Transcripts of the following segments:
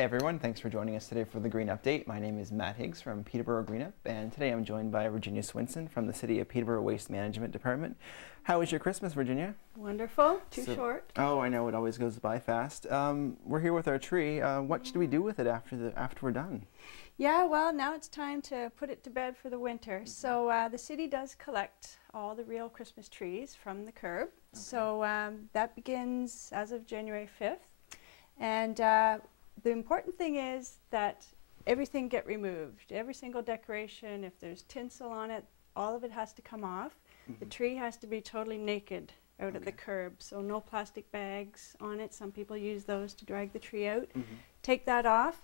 Hi everyone, thanks for joining us today for the Green Update. My name is Matt Higgs from Peterborough Greenup, and today I'm joined by Virginia Swinson from the City of Peterborough Waste Management Department. How was your Christmas, Virginia? Wonderful. Too short. Oh, I know, it always goes by fast. We're here with our tree. What should we do with it after we're done? Yeah, well, now it's time to put it to bed for the winter. So the city does collect all the real Christmas trees from the curb. Okay. So that begins as of January 5th. And the important thing is that everything get removed. Every single decoration, if there's tinsel on it, all of it has to come off. The tree has to be totally naked out at the curb, so no plastic bags on it. Some people use those to drag the tree out. Take that off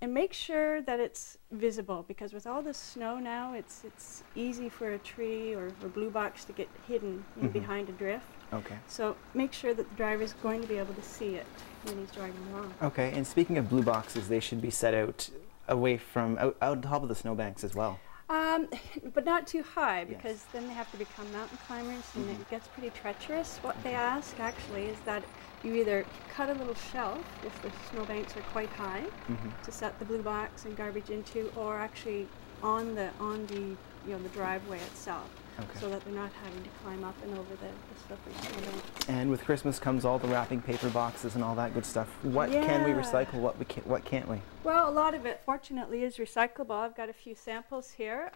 and make sure that it's visible, because with all the snow now, it's easy for a tree or a blue box to get hidden in behind a drift. Okay. So make sure that the driver is going to be able to see it when he's driving along. Okay, and speaking of blue boxes, they should be set out away from, out on top of the snowbanks as well. But not too high, because then they have to become mountain climbers and it gets pretty treacherous. What they ask actually is that you either cut a little shelf if the snowbanks are quite high to set the blue box and garbage into, or actually on the driveway itself. Okay. So that they're not having to climb up and over the slippery snowbank. And with Christmas comes all the wrapping paper boxes and all that good stuff. What can we recycle? What can't we? Well, a lot of it, fortunately, is recyclable. I've got a few samples here.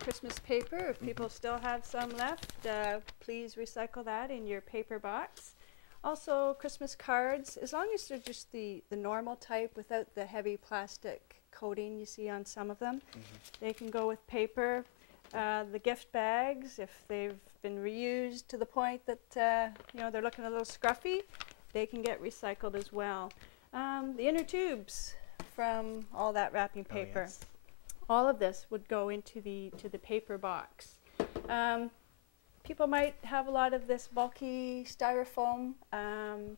Christmas paper, if people still have some left, please recycle that in your paper box. Also, Christmas cards, as long as they're just the normal type without the heavy plastic coating you see on some of them, they can go with paper. The gift bags, if they've been reused to the point that they're looking a little scruffy, they can get recycled as well. The inner tubes from all that wrapping paper, all of this would go into the paper box. People might have a lot of this bulky styrofoam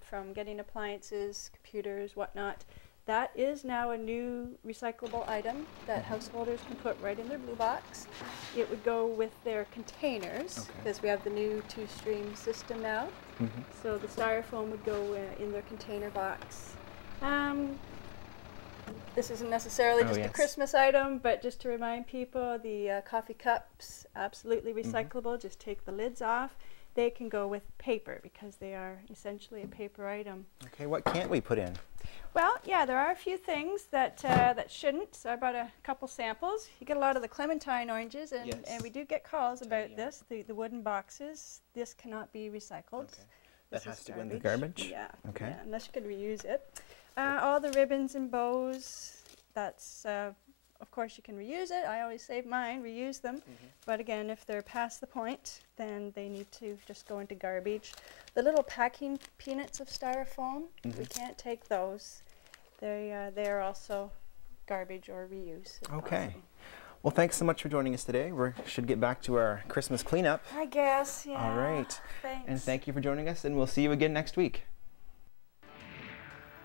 from getting appliances, computers, whatnot. That is now a new recyclable item that householders can put right in their blue box. It would go with their containers, because we have the new two-stream system now. So the styrofoam would go in their container box. This isn't necessarily just a Christmas item, but just to remind people, the coffee cups, absolutely recyclable. Just take the lids off. They can go with paper because they are essentially a paper item. Okay, what can't we put in? Well, yeah, there are a few things that that shouldn't. So I brought a couple samples. You get a lot of the clementine oranges, and we do get calls about this. The wooden boxes, this cannot be recycled. Okay. That has to go in the garbage? Yeah. Okay. Yeah, unless you could reuse it. All the ribbons and bows, that's, of course you can reuse it. I always save mine, reuse them. But again, if they're past the point, then they need to just go into garbage. The little packing peanuts of styrofoam, we can't take those. They are also garbage or reuse. Okay. Well, thanks so much for joining us today. We should get back to our Christmas cleanup. I guess, yeah. All right. Thanks. And thank you for joining us, and we'll see you again next week.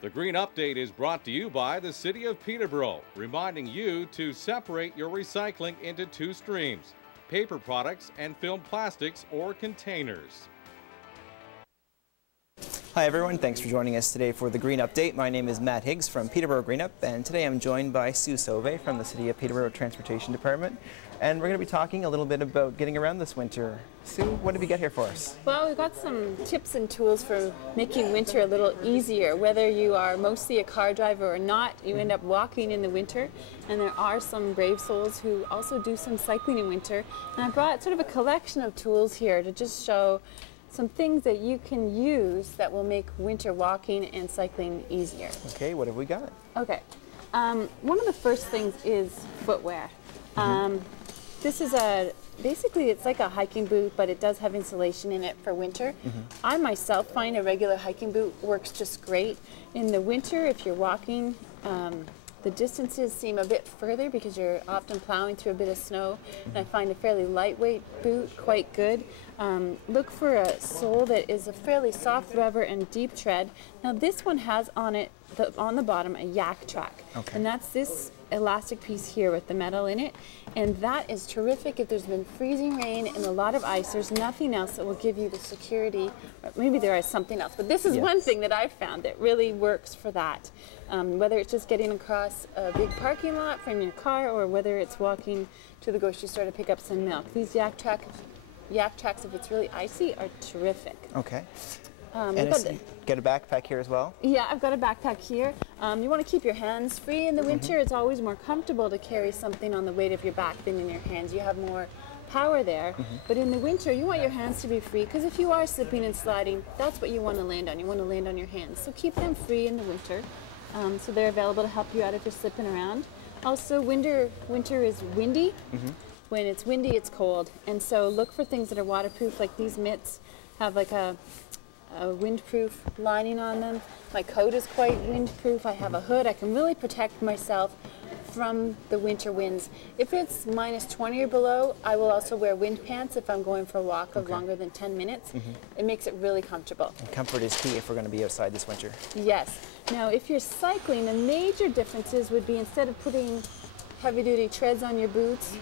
The Green Update is brought to you by the City of Peterborough, reminding you to separate your recycling into two streams: paper products and film plastics or containers. Hi everyone, thanks for joining us today for the Green Update. My name is Matt Higgs from Peterborough Greenup, and today I'm joined by Sue Sauvé from the City of Peterborough Transportation Department. And we're going to be talking a little bit about getting around this winter. Sue, what have you got here for us? Well, we've got some tips and tools for making winter a little easier. Whether you are mostly a car driver or not, you end up walking in the winter. And there are some brave souls who also do some cycling in winter. And I brought sort of a collection of tools here to just show some things that you can use that will make winter walking and cycling easier. Okay, what have we got? Okay, one of the first things is footwear. This is basically it's like a hiking boot, but it does have insulation in it for winter. I myself find a regular hiking boot works just great. In the winter, if you're walking, the distances seem a bit further because you're often plowing through a bit of snow, and I find a fairly lightweight boot quite good. Look for a sole that is a fairly soft rubber and deep tread. Now this one has on it on the bottom a yak track. Okay. And that's this elastic piece here with the metal in it. And that is terrific if there's been freezing rain and a lot of ice. There's nothing else that will give you the security. Maybe there is something else, but this is one thing that I've found that really works for that. Whether it's just getting across a big parking lot from your car or whether it's walking to the grocery store to pick up some milk. These yak tracks, if it's really icy, are terrific. Okay. And get a backpack here as well? Yeah, I've got a backpack here. You want to keep your hands free in the winter. It's always more comfortable to carry something on the weight of your back than in your hands. You have more power there. But in the winter, you want your hands to be free because if you are slipping and sliding, that's what you want to land on. You want to land on your hands. So keep them free in the winter. So they're available to help you out if you're slipping around. Also, winter is windy. When it's windy, it's cold. And so look for things that are waterproof, like these mitts have like a windproof lining on them. My coat is quite windproof. I have a hood. I can really protect myself from the winter winds. If it's minus 20 or below, I will also wear wind pants if I'm going for a walk of longer than 10 minutes. It makes it really comfortable. And comfort is key if we're going to be outside this winter. Yes. Now, if you're cycling, the major differences would be instead of putting heavy-duty treads on your boots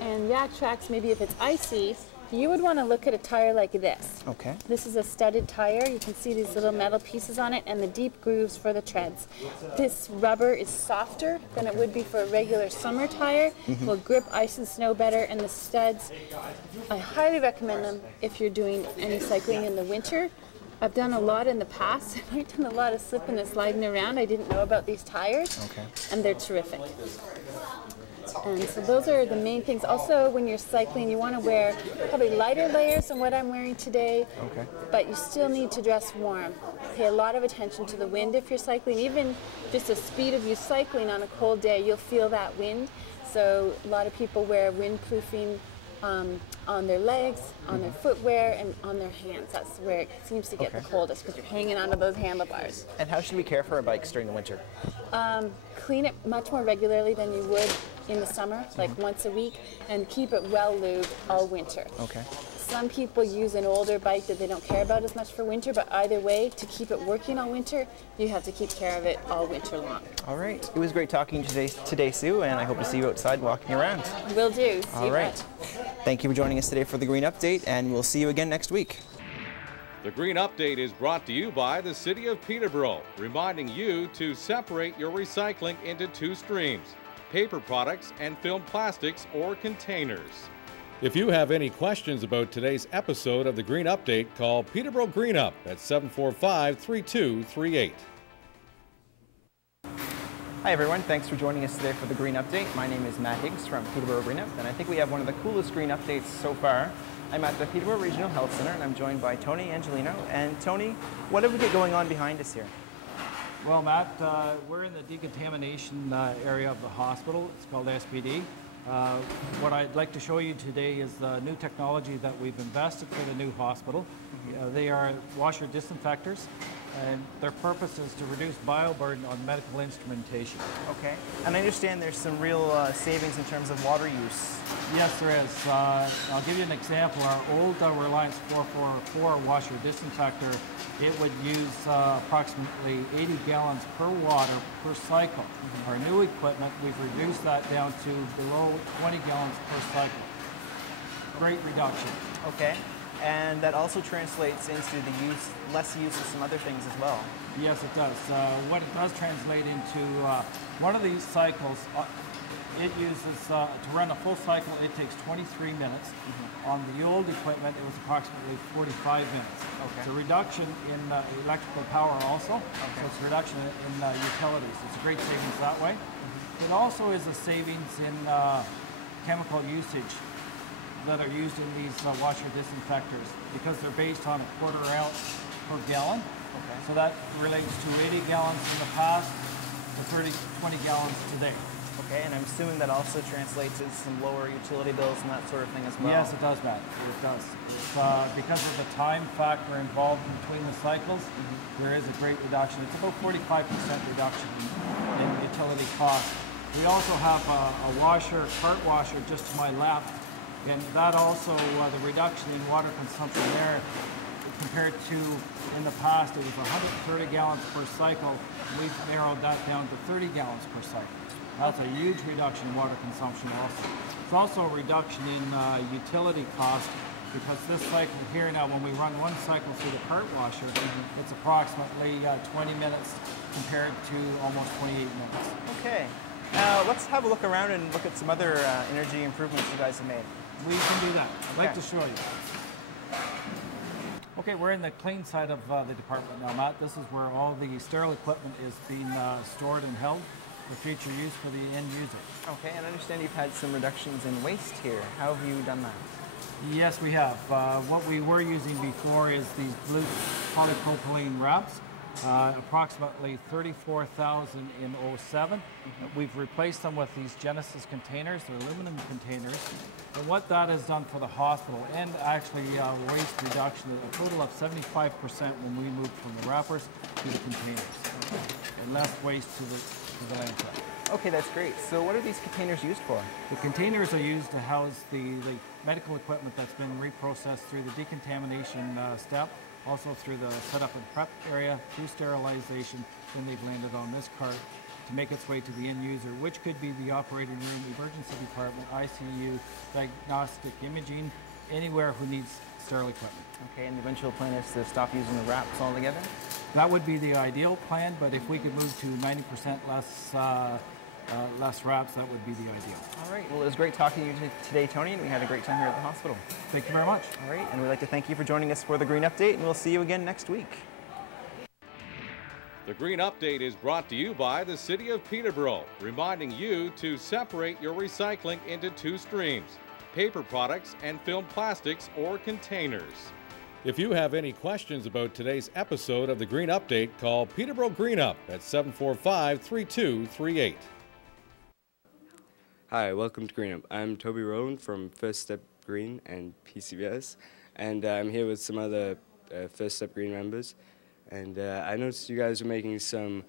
and yak tracks, maybe if it's icy, you would want to look at a tire like this. Okay. This is a studded tire. You can see these little metal pieces on it and the deep grooves for the treads. This rubber is softer than it would be for a regular summer tire. Will grip ice and snow better, and the studs, I highly recommend them if you're doing any cycling in the winter. I've done a lot in the past. I've done a lot of slipping and sliding around. I didn't know about these tires, and they're terrific. And so those are the main things. Also, when you're cycling, you want to wear probably lighter layers than what I'm wearing today, but you still need to dress warm. Pay a lot of attention to the wind if you're cycling. Even just the speed of you cycling on a cold day, you'll feel that wind. So a lot of people wear windproofing on their legs, on their footwear, and on their hands. That's where it seems to get the coldest because you're hanging onto those handlebars. And how should we care for our bikes during the winter? Clean it much more regularly than you would in the summer, like once a week, and keep it well lubed all winter. Okay. Some people use an older bike that they don't care about as much for winter, but either way, to keep it working all winter, you have to keep care of it all winter long. All right. It was great talking today, Sue, and I hope to see you outside walking around. Will do. All right. Thank you for joining us today for the Green Update, and we'll see you again next week. The Green Update is brought to you by the City of Peterborough, reminding you to separate your recycling into two streams: paper products and film plastics or containers. If you have any questions about today's episode of the Green Update, call Peterborough Green Up at 745-3238. Hi everyone, thanks for joining us today for the Green Update. My name is Matt Higgs from Peterborough Green Up, and I think we have one of the coolest Green Updates so far. I'm at the Peterborough Regional Health Center, and I'm joined by Tony Angelino. And Tony, what have we got going on behind us here? Well, Matt, we're in the decontamination area of the hospital. It's called SPD. What I'd like to show you today is the new technology that we've invested for the new hospital. They are washer disinfectors, and their purpose is to reduce bioburden on medical instrumentation. Okay. And I understand there's some real savings in terms of water use. Yes, there is. I'll give you an example. Our old Reliance 444 washer disinfector, it would use approximately 80 gallons per water per cycle. Our new equipment, we've reduced that down to below 20 gallons per cycle. Great reduction. Okay. And that also translates into the less use of some other things as well. Yes, it does. What it does translate into, one of these cycles, it uses, to run a full cycle, it takes 23 minutes. On the old equipment, it was approximately 45 minutes. Okay. It's a reduction in electrical power also, so it's a reduction in utilities. It's a great savings that way. It also is a savings in chemical usage that are used in these washer disinfectors, because they're based on a 1/4 ounce per gallon. Okay. So that relates to 80 gallons in the past to 20 gallons today. Okay, and I'm assuming that also translates into some lower utility bills and that sort of thing as well. Yes, it does, Matt. It does. It's, because of the time factor involved between the cycles, there is a great reduction. It's about 45% reduction in utility costs. We also have a washer, cart washer, just to my left, and that also, the reduction in water consumption there, compared to in the past it was 130 gallons per cycle. We've narrowed that down to 30 gallons per cycle. That's a huge reduction in water consumption also. It's also a reduction in utility cost, because this cycle here now, when we run one cycle through the cart washer, it's approximately 20 minutes compared to almost 28 minutes. Okay. Let's have a look around and look at some other energy improvements you guys have made. We can do that. I'd like Okay. to show you. Okay, we're in the clean side of the department now, Matt. This is where all the sterile equipment is being stored and held for future use for the end user. Okay, and I understand you've had some reductions in waste here. How have you done that? Yes, we have. What we were using before is these blue polypropylene wraps, approximately 34,000 in '07. We've replaced them with these Genesis containers, they're aluminum containers. And what that has done for the hospital, and actually waste reduction, a total of 75% when we moved from the wrappers to the containers. And less waste to the landfill. Okay, that's great. So what are these containers used for? The containers are used to house the medical equipment that's been reprocessed through the decontamination step, also through the setup and prep area, through sterilization, then they've landed on this cart to make its way to the end user, which could be the operating room, emergency department, ICU, diagnostic imaging, anywhere who needs sterile equipment. Okay, and the eventual plan is to stop using the wraps altogether? That would be the ideal plan, but if we could move to 90% less wraps, that would be the ideal. All right, well, it was great talking to you today, Tony, and we had a great time here at the hospital. Thank you very much. All right, and we'd like to thank you for joining us for the Green Update, and we'll see you again next week. The Green Update is brought to you by the City of Peterborough, reminding you to separate your recycling into two streams: paper products and film plastics or containers. If you have any questions about today's episode of the Green Update, call Peterborough Green Up at 745-3238. Hi, welcome to Green Up. I'm Toby Rowland from First Step Green and PCBS, and I'm here with some other First Step Green members. And I noticed you guys are making some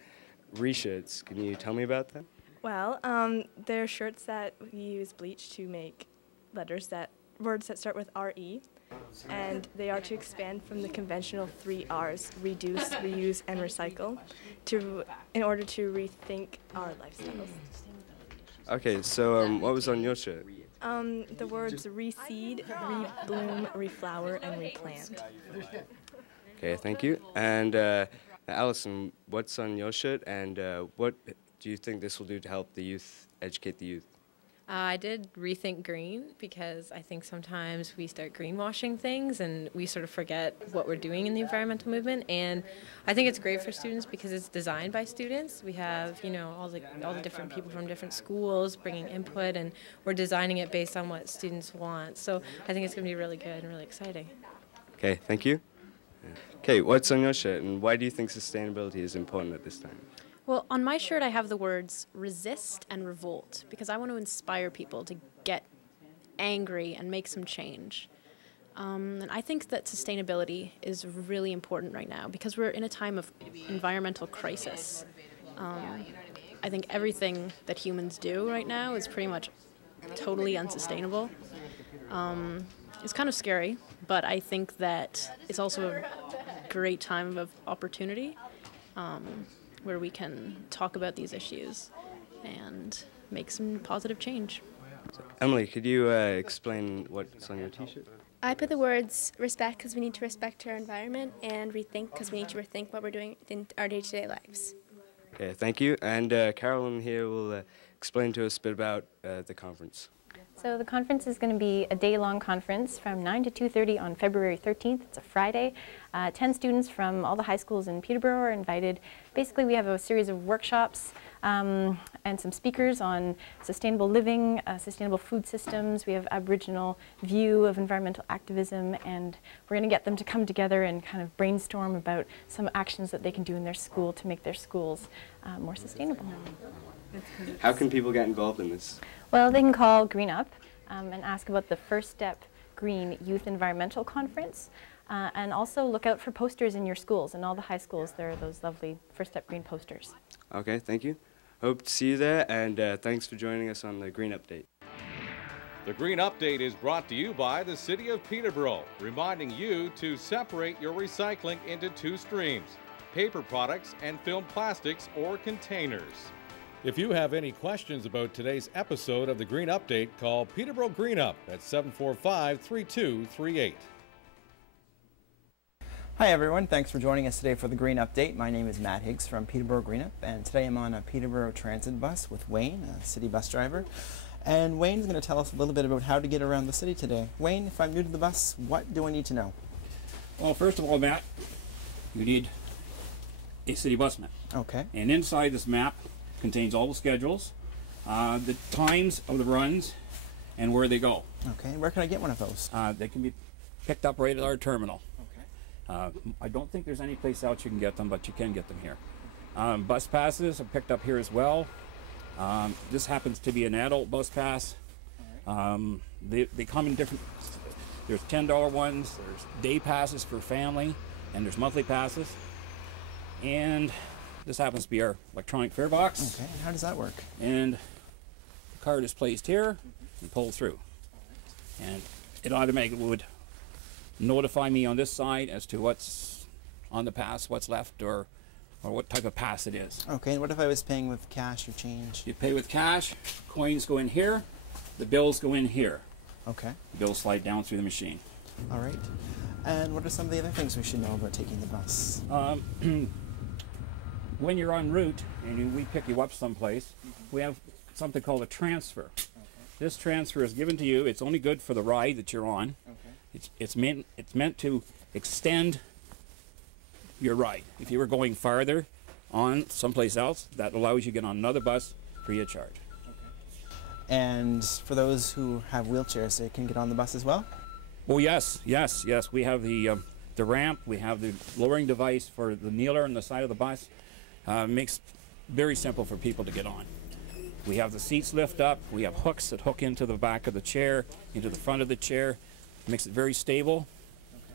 reshirts. Can you tell me about that? Well, they're shirts that we use bleach to make words that start with RE, and they are to expand from the conventional 3 Rs: reduce, reuse, and recycle, in order to rethink our lifestyles. Okay, so what was on your shirt? The words reseed, rebloom, reflower, and replant. Okay, thank you. And Allison, what's on your shirt, and what do you think this will do to help the youth, educate the youth? I did rethink green because I think sometimes we start greenwashing things and we sort of forget what we're doing in the environmental movement. And I think it's great for students because it's designed by students. We have, all the different people from different schools bringing input, and we're designing it based on what students want. So I think it's going to be really good and really exciting. Okay, thank you. Okay, what's on your shirt, and why do you think sustainability is important at this time? Well, on my shirt I have the words resist and revolt because I want to inspire people to get angry and make some change. And I think that sustainability is really important right now because we're in a time of environmental crisis. I think everything that humans do right now is pretty much totally unsustainable. It's kind of scary, but I think that it's also a great time of opportunity. Where we can talk about these issues and make some positive change. Emily, could you explain what's on your t-shirt? I put the words respect because we need to respect our environment, and rethink because we need to rethink what we're doing in our day-to-day lives. Okay, thank you. And Carolyn here will explain to us a bit about the conference. So the conference is going to be a day-long conference from 9 to 2:30 on February 13th. It's a Friday. 10 students from all the high schools in Peterborough are invited. Basically, we have a series of workshops and some speakers on sustainable living, sustainable food systems. We have Aboriginal view of environmental activism, and we're going to get them to come together and kind of brainstorm about some actions that they can do in their school to make their schools more sustainable. How can people get involved in this? Well, they can call Green Up and ask about the First Step Green Youth Environmental Conference, and also look out for posters in your schools. In all the high schools, there are those lovely First Step Green posters. Okay, thank you. Hope to see you there, and thanks for joining us on the Green Update. The Green Update is brought to you by the City of Peterborough, reminding you to separate your recycling into two streams: paper products and film plastics or containers. If you have any questions about today's episode of the Green Update, call Peterborough Green Up at 745-3238. Hi everyone, thanks for joining us today for the Green Update. My name is Matt Higgs from Peterborough Green Up, and today I'm on a Peterborough Transit bus with Wayne, a city bus driver. And Wayne's going to tell us a little bit about how to get around the city today. Wayne, if I'm new to the bus, what do I need to know? Well, first of all, Matt, you need a city bus map. Okay. And inside this map contains all the schedules, the times of the runs, and where they go. Okay, where can I get one of those? They can be picked up right at our terminal. Okay. I don't think there's any place else you can get them, but you can get them here. Bus passes are picked up here as well. This happens to be an adult bus pass. They come in different, there's $10 ones, there's day passes for family, and there's monthly passes. And this happens to be our electronic fare box. Okay, and how does that work? And the card is placed here and pulled through. And it automatically would notify me on this side as to what's on the pass, what's left, or what type of pass it is. Okay, and what if I was paying with cash or change? You pay with cash, coins go in here, the bills go in here. Okay. The bills slide down through the machine. All right. And what are some of the other things we should know about taking the bus? When you're en route and we pick you up someplace, we have something called a transfer. Okay. This transfer is given to you. It's only good for the ride that you're on. Okay. It's meant to extend your ride. If you were going farther on someplace else, that allows you to get on another bus free of charge. Okay. And for those who have wheelchairs, they can get on the bus as well? Oh yes. We have the ramp. We have the lowering device for the kneeler on the side of the bus. Makes very simple for people to get on. We have the seats lift up. We have hooks that hook into the back of the chair, into the front of the chair. Makes it very stable. Okay.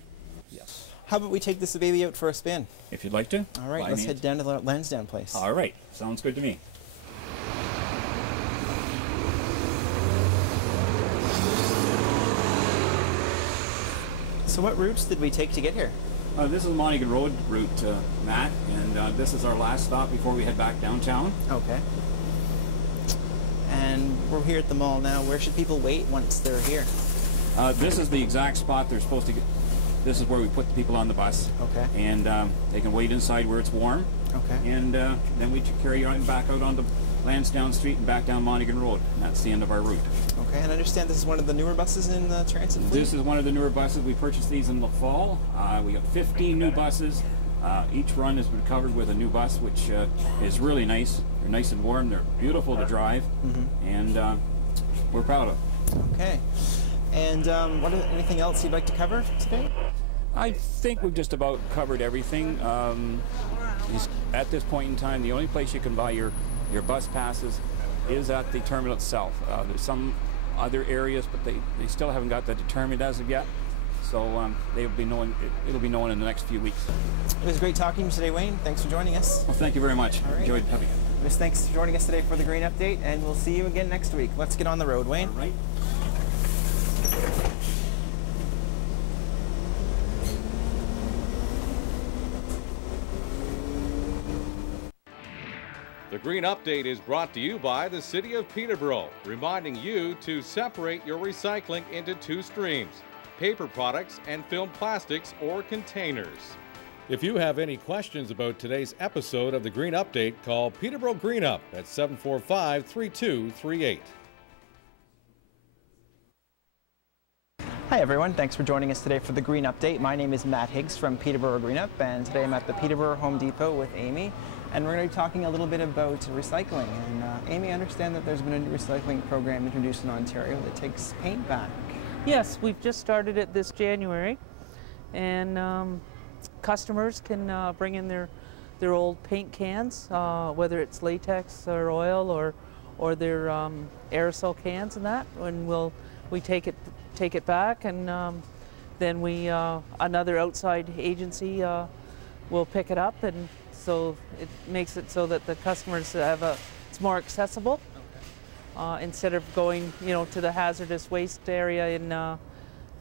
Yes. How about we take this baby out for a spin? If you'd like to. All right, let's head down to the Lansdowne place. All right, sounds good to me. So what routes did we take to get here? This is Monaghan Road route, Matt, and this is our last stop before we head back downtown. Okay. And we're here at the mall now. Where should people wait once they're here? This is the exact spot they're supposed to get. This is where we put the people on the bus. Okay. And they can wait inside where it's warm. Okay. And then we carry you back out onto Lansdowne Street and back down Monaghan Road. And that's the end of our route. Okay, and I understand this is one of the newer buses in the transit fleet? This is one of the newer buses. We purchased these in the fall. We got 15 new buses. Each run has been covered with a new bus, which is really nice. They're nice and warm. They're beautiful to drive. And we're proud of them. Okay. And anything else you'd like to cover today? I think we've just about covered everything. At this point in time, the only place you can buy your bus passes is at the terminal itself. There's some other areas, but they still haven't got that determined as of yet. So it'll be known in the next few weeks. It was great talking to you today, Wayne. Thanks for joining us. Well, thank you very much. All right. Enjoyed having you. Miss, thanks for joining us today for the Green Update, and we'll see you again next week. Let's get on the road, Wayne. All right. The Green Update is brought to you by the City of Peterborough, reminding you to separate your recycling into two streams: paper products and film plastics or containers. If you have any questions about today's episode of the Green Update, call Peterborough Green Up at 745-3238. Hi everyone, thanks for joining us today for the Green Update. My name is Matt Higgs from Peterborough Green Up, and today I'm at the Peterborough Home Depot with Amy, and we're going to be talking a little bit about recycling. And Amy, I understand that there's been a new recycling program introduced in Ontario that takes paint back. Yes, we've just started it this January, and customers can bring in their old paint cans, whether it's latex or oil or their aerosol cans and that, and we take it back, and then another outside agency will pick it up, and so it makes it so that the customers it's more accessible. instead of going, to the hazardous waste area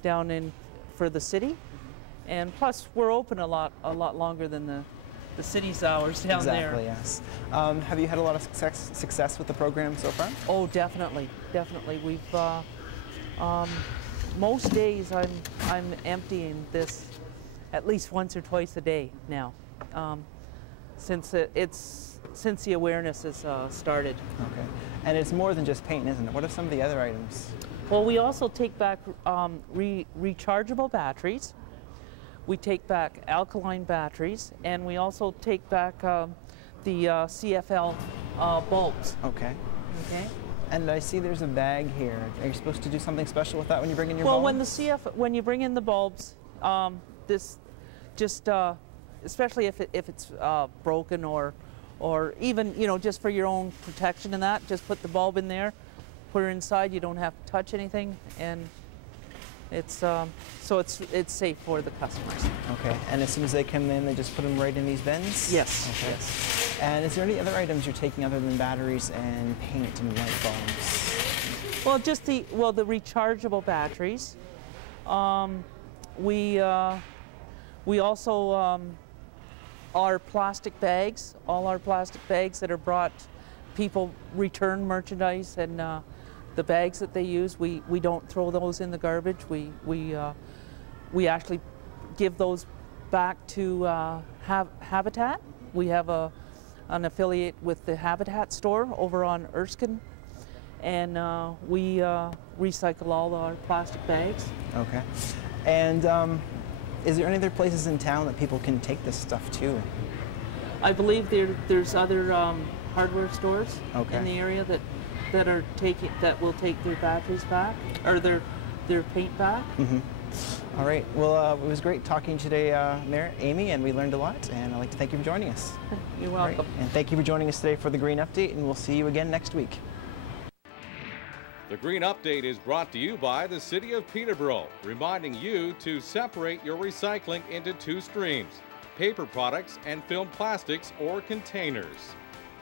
down in for the city. And plus, we're open a lot longer than the city's hours down there. Exactly, yes. Have you had a lot of success with the program so far? Oh, definitely. We've most days I'm emptying this at least once or twice a day now, since the awareness has started. Okay, and it's more than just paint, isn't it? What are some of the other items? Well, we also take back rechargeable batteries. We take back alkaline batteries, and we also take back the CFL bulbs. Okay. Okay. And I see there's a bag here. Are you supposed to do something special with that when you bring in your bulbs? Well, when you bring in the bulbs, this just especially if it's broken or even just for your own protection and that, just put the bulb in there, put it inside. You don't have to touch anything, and it's so it's safe for the customers. Okay. And as soon as they come in, they just put them right in these bins? Yes. Okay. Yes. And is there any other items you're taking other than batteries and paint and light bulbs? Well, just the rechargeable batteries. We also our plastic bags, all our plastic bags that are brought, people return merchandise, and the bags that they use, we don't throw those in the garbage. We actually give those back to Habitat. We have an affiliate with the Habitat store over on Erskine, and we recycle all our plastic bags. Okay. And is there any other places in town that people can take this stuff to? I believe there's other hardware stores in the area that will take their batteries back, or their paint back. Mm-hmm. All right. Well, it was great talking today, Mayor Amy, and we learned a lot, and I'd like to thank you for joining us. You're welcome. Right. And thank you for joining us today for the Green Update, and we'll see you again next week. The Green Update is brought to you by the City of Peterborough, reminding you to separate your recycling into two streams: paper products and film plastics or containers.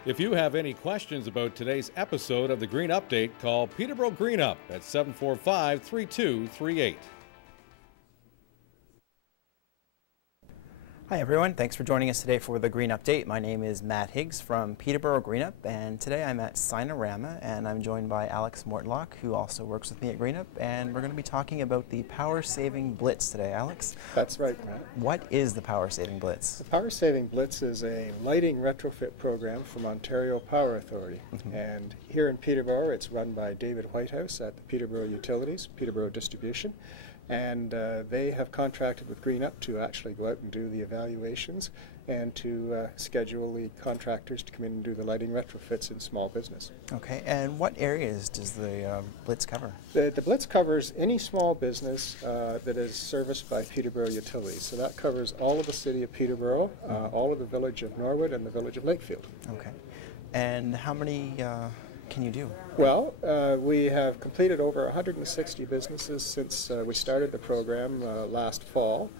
If you have any questions about today's episode of the Green Update, call Peterborough Green Up at 745-3238. Hi everyone, thanks for joining us today for the Green Update. My name is Matt Higgs from Peterborough Greenup, and today I'm at Sinorama, and I'm joined by Alex Mortlock, who also works with me at Greenup, and we're going to be talking about the Power Saving Blitz today. Alex? That's right, Matt. What is the Power Saving Blitz? The Power Saving Blitz is a lighting retrofit program from Ontario Power Authority, and here in Peterborough it's run by David Whitehouse at the Peterborough Utilities, Peterborough Distribution. And they have contracted with Greenup to actually go out and do the evaluations and to schedule the contractors to come in and do the lighting retrofits in small business. Okay, and what areas does the Blitz cover? The Blitz covers any small business that is serviced by Peterborough Utilities. So that covers all of the city of Peterborough, all of the village of Norwood, and the village of Lakefield. Okay, and how many can you do? Well, we have completed over 160 businesses since we started the program last fall.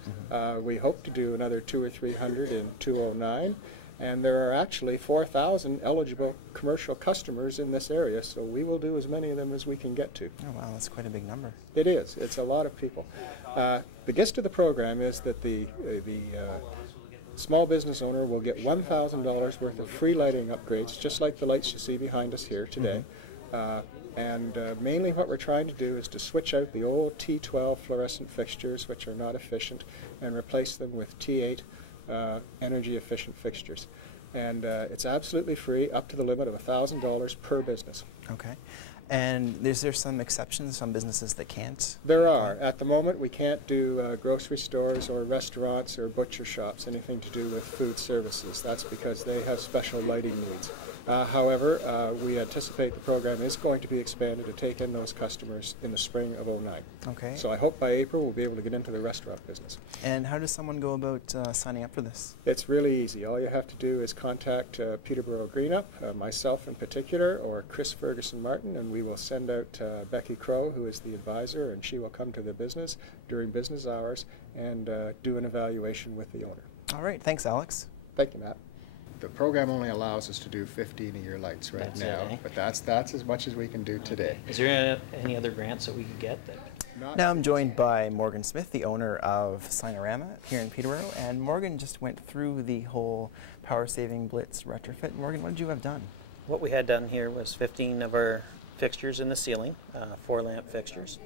We hope to do another 200 or 300 in 2009, and there are actually 4,000 eligible commercial customers in this area, so we will do as many of them as we can get to. Oh wow, that's quite a big number. It is. It's a lot of people. The gist of the program is that the small business owner will get $1,000 worth of free lighting upgrades, just like the lights you see behind us here today. And mainly what we're trying to do is to switch out the old T12 fluorescent fixtures, which are not efficient, and replace them with T8 energy efficient fixtures. And it's absolutely free, up to the limit of $1,000 per business. Okay. And is there some exceptions, some businesses that can't? There are. At the moment, we can't do grocery stores or restaurants or butcher shops, anything to do with food services. That's because they have special lighting needs. However, we anticipate the program is going to be expanded to take in those customers in the spring of '09. Okay. So I hope by April we'll be able to get into the restaurant business. And how does someone go about signing up for this? It's really easy. All you have to do is contact Peterborough Greenup, myself in particular, or Chris Ferguson Martin, and we will send out Becky Crow, who is the advisor, and she will come to the business during business hours and do an evaluation with the owner. All right. Thanks, Alex. Thank you, Matt. the program only allows us to do 15-a-year lights right That's now, it, eh? but that's as much as we can do today. Is there any other grants that we could get? Now I'm joined by Morgan Smith, the owner of Signarama here in Peterborough, and Morgan just went through the whole Power Saving Blitz retrofit. Morgan, what did you have done? What we had done here was 15 of our fixtures in the ceiling, 4-lamp fixtures.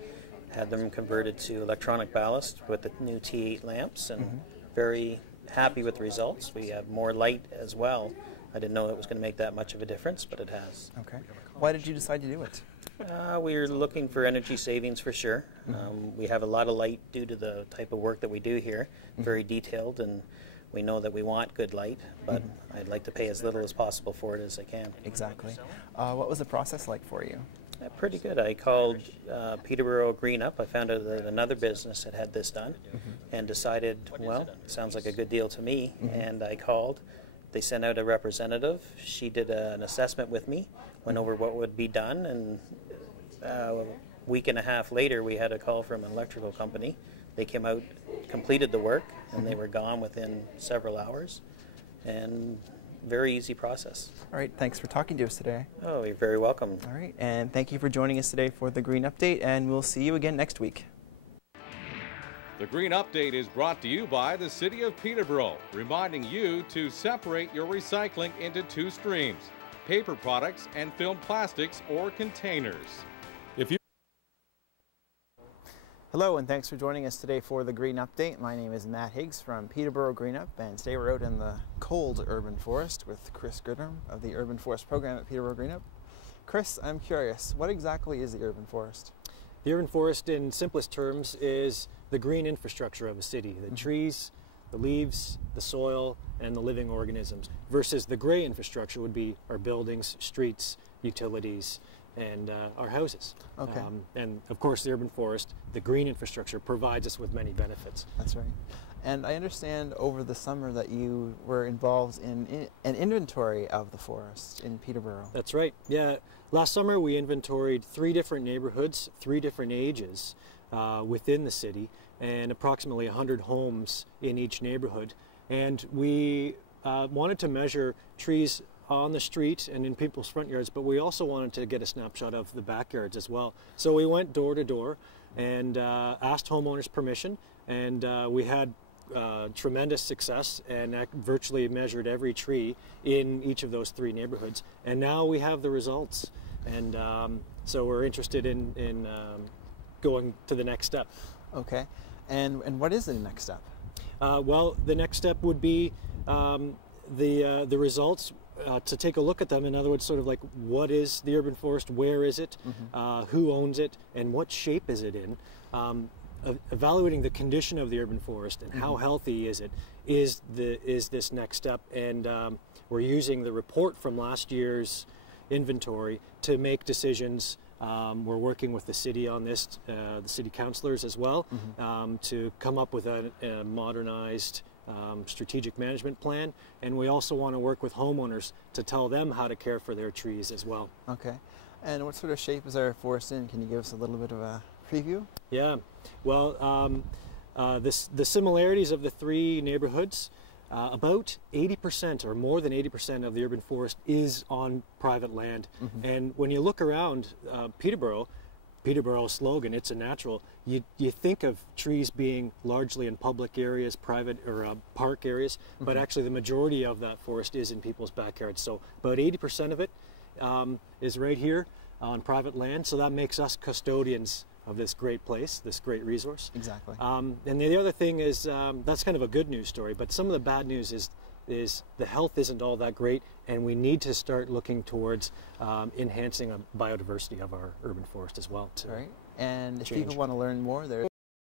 Had them converted to electronic ballast with the new T8 lamps, and very happy with the results. We have more light as well. I didn't know it was going to make that much of a difference, but it has. Okay. Why did you decide to do it? We were looking for energy savings for sure. We have a lot of light due to the type of work that we do here, very detailed, and we know that we want good light, but I'd like to pay as little as possible for it as I can. Exactly. What was the process like for you? Pretty good. I called Peterborough Green Up. I found out that another business had this done and decided, well, sounds like a good deal to me, and I called. They sent out a representative. She did an assessment with me, went over what would be done, and a week and a half later we had a call from an electrical company. They came out, completed the work, and they were gone within several hours, and very easy process. All right, thanks for talking to us today. Oh, you're very welcome. All right, and thank you for joining us today for the Green Update, and we'll see you again next week. The Green Update is brought to you by the City of Peterborough, reminding you to separate your recycling into 2 streams: paper products and film plastics or containers. Hello, and thanks for joining us today for the Green Update. My name is Matt Higgs from Peterborough Green Up, and today we're out in the cold urban forest with Chris Goodrum of the Urban Forest Program at Peterborough Green Up. Chris, I'm curious, what exactly is the urban forest? The urban forest, in simplest terms, is the green infrastructure of a city. The trees, the leaves, the soil, and the living organisms. Versus the gray infrastructure would be our buildings, streets, utilities, and our houses. Okay. And of course the urban forest, the green infrastructure, provides us with many benefits. That's right. And I understand over the summer that you were involved in an inventory of the forest in Peterborough. That's right. Yeah. Last summer we inventoried 3 different neighborhoods, 3 different ages within the city, and approximately 100 homes in each neighborhood. And we wanted to measure trees on the street and in people's front yards, but we also wanted to get a snapshot of the backyards as well. So we went door to door and asked homeowners permission, and we had tremendous success and virtually measured every tree in each of those 3 neighborhoods. And now we have the results, and so we're interested in going to the next step. Okay, and what is the next step? Well, the next step would be the results. To take a look at them, in other words, sort of like, what is the urban forest, where is it, who owns it, and what shape is it in. Evaluating the condition of the urban forest and how healthy is it is this next step, and we're using the report from last year's inventory to make decisions. We're working with the city on this, the city councillors as well, to come up with a modernized strategic management plan, and we also want to work with homeowners to tell them how to care for their trees as well. Okay, and what sort of shape is our forest in? Can you give us a little bit of a preview? Yeah, well, the similarities of the 3 neighborhoods, about 80% or more than 80% of the urban forest is on private land. And when you look around Peterborough's slogan, "It's a natural," you think of trees being largely in public areas, private or park areas, but actually the majority of that forest is in people's backyards. So about 80% of it is right here on private land, so that makes us custodians of this great place, this great resource. Exactly. And the other thing is, that's kind of a good news story, but some of the bad news is the health isn't all that great, and we need to start looking towards enhancing the biodiversity of our urban forest as well. Right. And if people want to learn more, there's